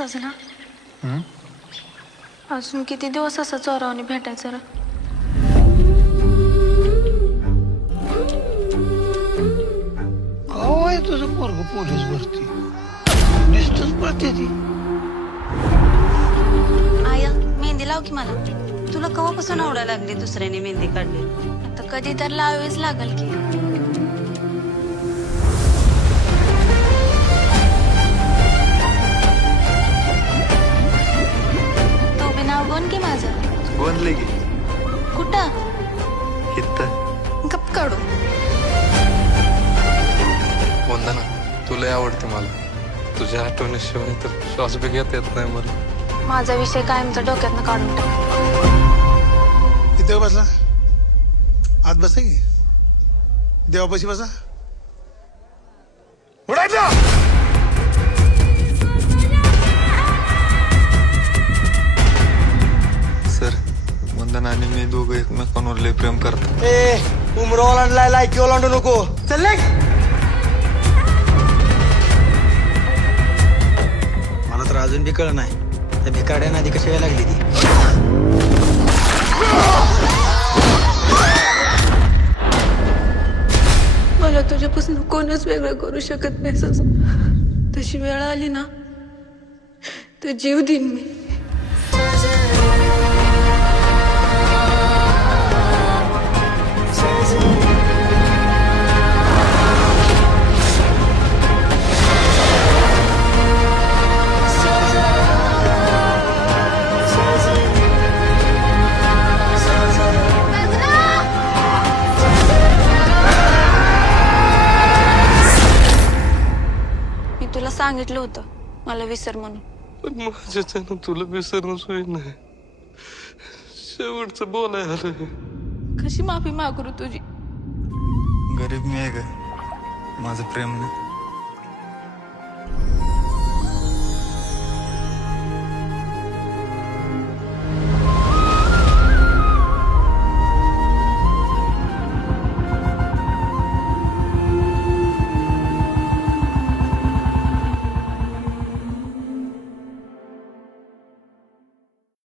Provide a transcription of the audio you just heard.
सजना अजून किती दिवस असं चोरावणी भेटायचं रे? गाव आहे तुझं पोरग पोलीस भरती? नुसतंच पळते ती. आया मेहंदी लाव की मला. तुला कवापासून आवडायला लागली दुसऱ्याने मेहंदी काढली? आता कधी तर लावावीच लागल की. बनले की. कुठं? इथं. गप काढू. वंदना तुला आवडते मला. तुझ्या आठवणीशिवाय तर श्वास बी घेता येत नाही मला. माझा विषय कायमचा डोक्यातनं काढून टाक. इथे बसला. आत बसा की. देवापाशी बसा. आणि मी दोघं एकमेकांवर लय प्रेम करतो. ए उमरो ओलांडलाय लायकी ओलांडू नको. चल निघ. मला तर अजून बी कळ नाही. त्या भिकारड्यानं आधी कशी वेळ लागली ती? मला तुझ्यापासून कोणच वेगळं करू शकत नाही तशी वेळ आली ना तर जीव देईन मी. सांगितलं होतं मला विसर म्हणून. पण माझ्याच्यानं तुला विसरणं सोय नाही. शेवटचं बोलाय आलं कशी माफी मागू रे तुझी? गरीब मी आहे का माझं प्रेम नाही.